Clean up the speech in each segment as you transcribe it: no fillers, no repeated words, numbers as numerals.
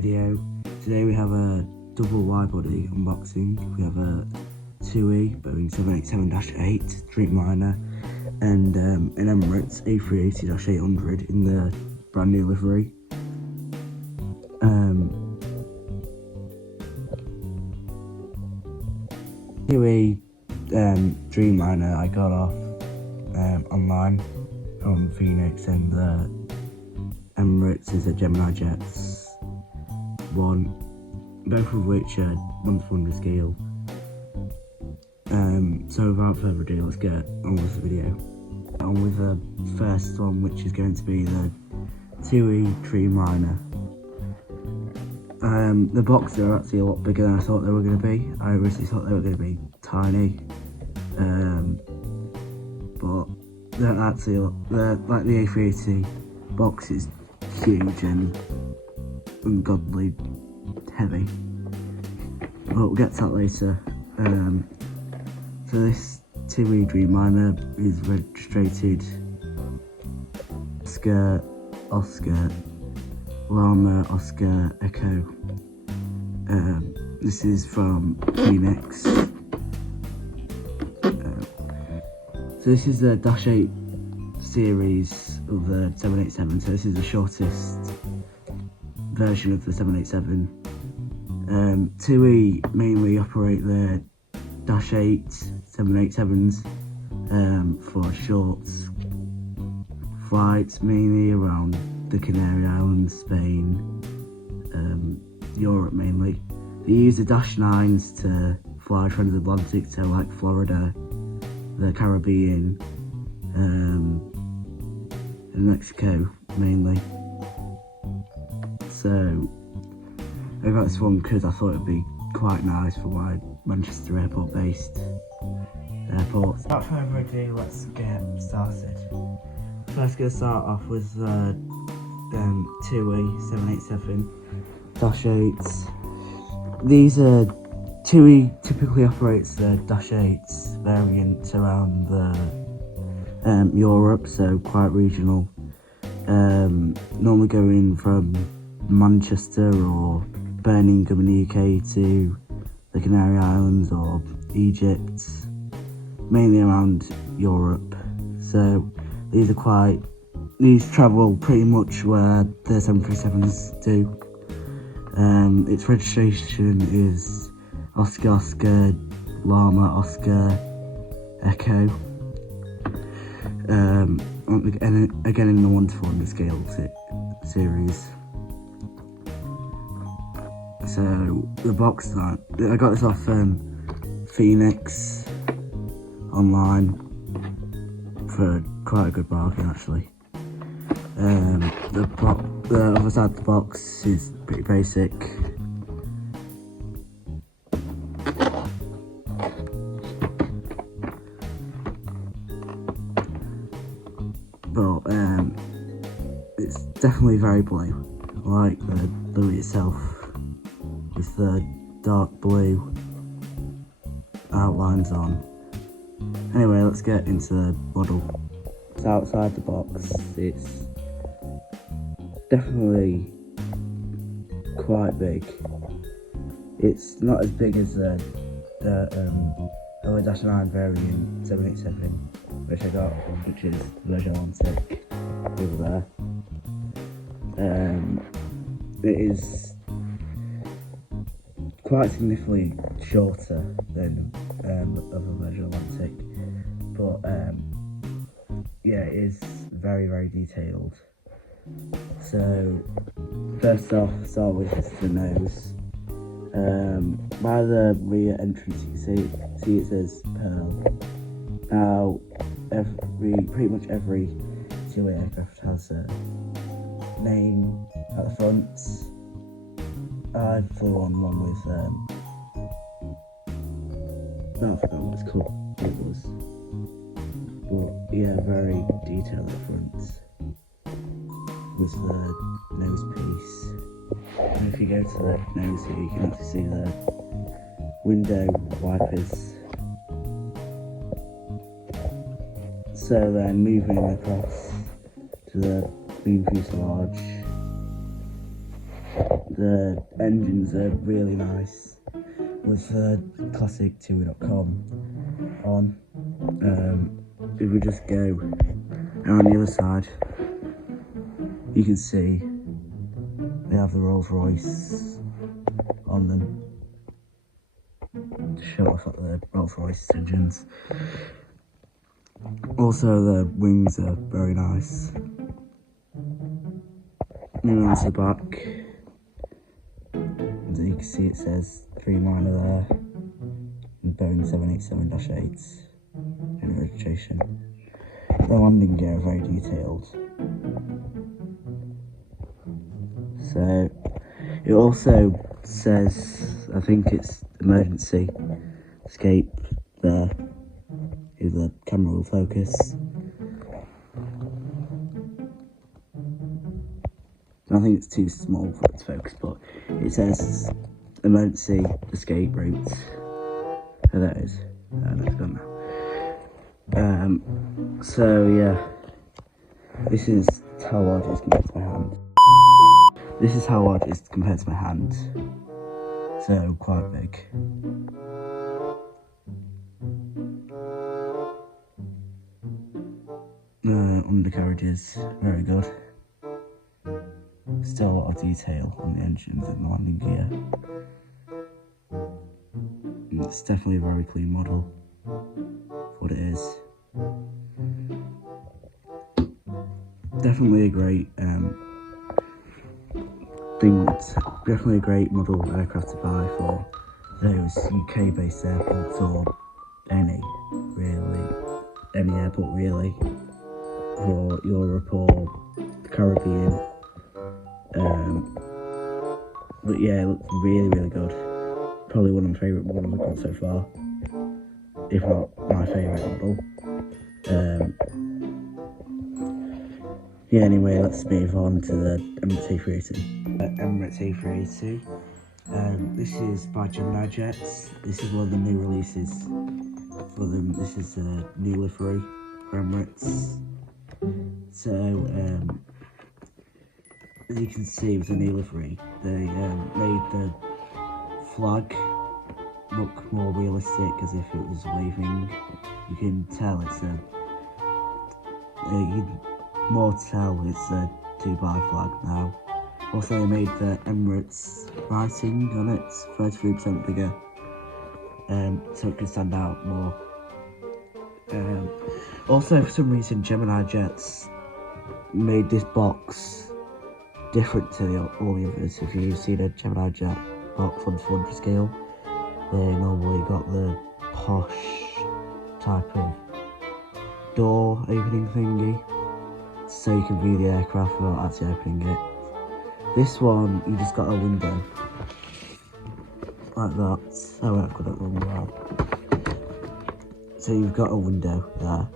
video. Today we have a double wide-body unboxing. We have a TUI Boeing 787-8 Dreamliner and an Emirates A380-800 in the brand new livery. TUI Dreamliner I got off online from Phoenix, and the Emirates is a Gemini Jets one, both of which are 1:1 scale. So without further ado, let's get on with the video. On with the first one, which is going to be the TUI Dreamliner. The boxes are actually a lot bigger than I thought they were going to be. I originally thought they were going to be tiny, but they're actually, like the A380 box is huge and ungodly heavy. But we'll get to that later. So this TUI Dreamliner is registered Oscar Llama Oscar Echo. This is from Phoenix. So this is the -8 series of the 787. So this is the shortest version of the 787. TUI mainly operate the -8 787s for short flights, mainly around the Canary Islands, Spain, Europe mainly. They use the -9s to fly transatlantic to like Florida, the Caribbean, and Mexico mainly. So I got this one because I thought it'd be quite nice for my Manchester airport based airports. Without further ado, let's get started. First, going to start off with the TUI 787-8s. These are TUI typically operates the -8 variants around the Europe, so quite regional. Normally going from Manchester or Birmingham in the UK to the Canary Islands or Egypt, mainly around Europe. So these travel pretty much where the 737s do. Its registration is Oscar Llama Oscar Echo. And again in the 1:1 scale series. So the box that I got this off Phoenix online for quite a good bargain actually. The other side of the box is pretty basic. But it's definitely very blue. I like the blue itself with the dark blue outlines on. Anyway, let's get into the model. It's outside the box. It's definitely quite big. It's not as big as the 9 variant 787, which I got, which is Virgin Atlantic over there. It is quite significantly shorter than other Virgin Atlantic, but yeah, it is very, very detailed. So first off, start with the nose. By the rear entrance, you can see it says Pearl. Now, pretty much every TUI aircraft has a name at the front. I flew on one with no, I forgot what it's called. It was, but yeah, very detailed at the front with the nose piece. And if you go to the nose here, you can actually see the window wipers. So then moving across to the main fuselage, The engines are really nice with the classic TUI.com on. If we just go on the other side, you can see they have the Rolls Royce on them to show off the Rolls Royce engines. Also, the wings are very nice. And on the back, as you can see, it says 3-liner there, and Boeing 787-8 and registration. The landing gear are very detailed. So it also says, I think it's emergency escape there. If the camera will focus. I think it's too small for it to focus, but it says emergency escape routes. Oh, there it is. No, it's gone now. So yeah, this is how large it is compared to my hand. This is how large it is compared to my hand. So quite big. Undercarriages, very good. Still a lot of detail on the engines and the landing gear. And it's definitely a very clean model for what it is. Definitely a great definitely a great model aircraft to buy for those UK-based airports or any airport really, for Europe or the Caribbean. But yeah, it looks really, really good. Probably one of my favourite models I've got so far, if not my favourite model. Yeah, anyway, let's move on to the Emirates A380. Emirates A380. This is by Gemini Jets. This is one of the new releases for them. This is a new livery for Emirates. So, as you can see with the new livery, they made the flag look more realistic, as if it was waving. You can tell it's you can more tell it's a Dubai flag now. Also, they made the Emirates writing on it 33% bigger, so it can stand out more. Also, for some reason, Gemini Jets made this box different to all the others. If you've seen a Gemini Jet box on 400 scale, they normally got the posh type of door opening thingy, so you can view the aircraft without actually opening it. This one, you just got a window like that. Oh, I've got it wrong way. So you've got a window there.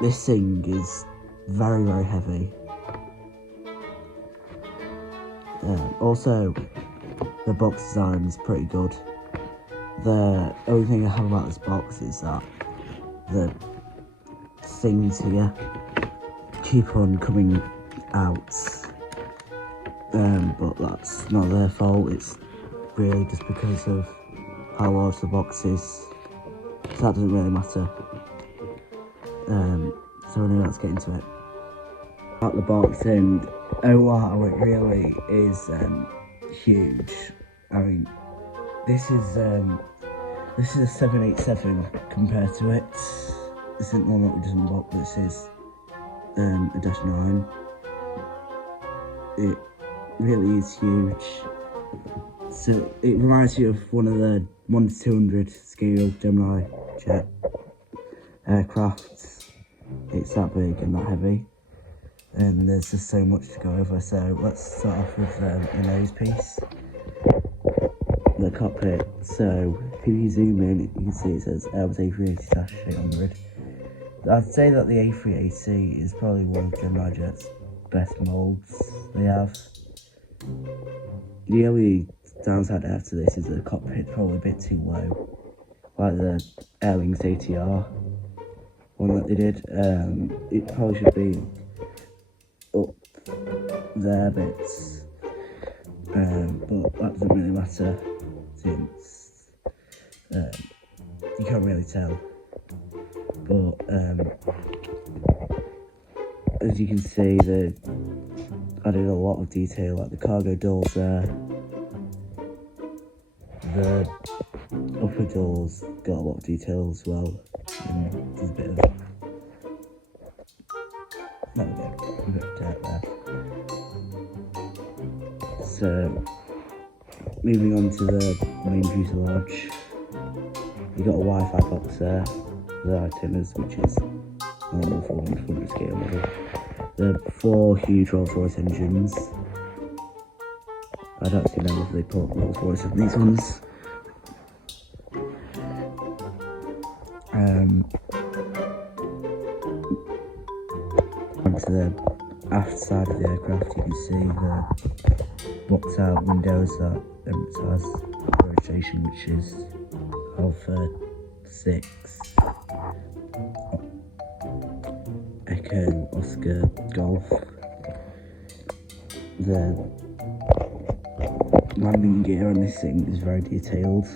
This thing is very, very heavy. Also, the box design is pretty good. The only thing I have about this box is that the things here keep on coming out, but that's not their fault. It's really just because of how large the box is, so that doesn't really matter. So anyway, let's get into it. About the box, and oh wow, it really is huge. I mean, this is a 787 compared to it. This isn't one that we just unboxed. This is a Dash 9. It really is huge. So it reminds you of one of the 1-200 scale Gemini Jet aircrafts. It's that big and that heavy, and there's just so much to go over. So let's start off with the nose piece, the cockpit. So if you zoom in, you can see it says Airbus A380-800. I'd say that the A380 is probably one of Gemini Jet's best molds they have. The only downside after this is the cockpit probably a bit too low, like the Aer Lingus ATR one that they did. It probably should be up their bits, but that doesn't really matter since you can't really tell. But as you can see, they added a lot of detail, like the cargo doors there. The upper doors got a lot of detail as well. And there's a bit of a bit of dirt there. So moving on to the main fuselage, you got a Wi-Fi box there, the antennas, which is normal for 1/4 scale model. There are 4 huge Rolls-Royce engines. I don't actually know if they put Rolls-Royce in these ones. Onto the aft side of the aircraft, you can see the blocked out windows that Emirates has for registration, which is Alpha 6 Echo Oscar Golf. The landing gear on this thing is very detailed,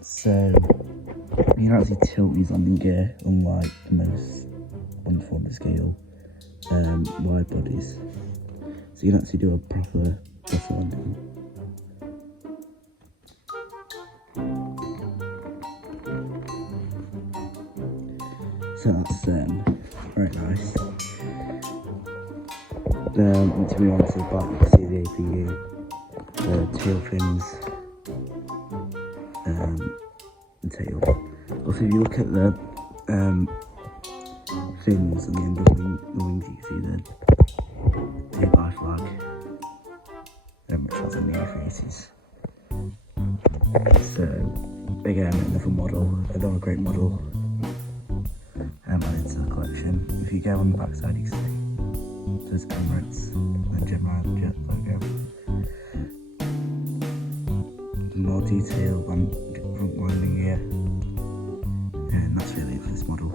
so you can actually tilt these landing gear, unlike most 1/4 scale wide bodies, so you can actually do a proper landing. So that's very nice. To be honest, at the back you can see the APU, the tail fins, and tail. Also, if you look at the fins on the end of the wings, you can see the A-by flag, which has in the A380s. So again, another model, another great model. Added to the collection. If you go on the back side, you can see there's Emirates and Jet logo. More detail on front landing gear, and that's really it for this model.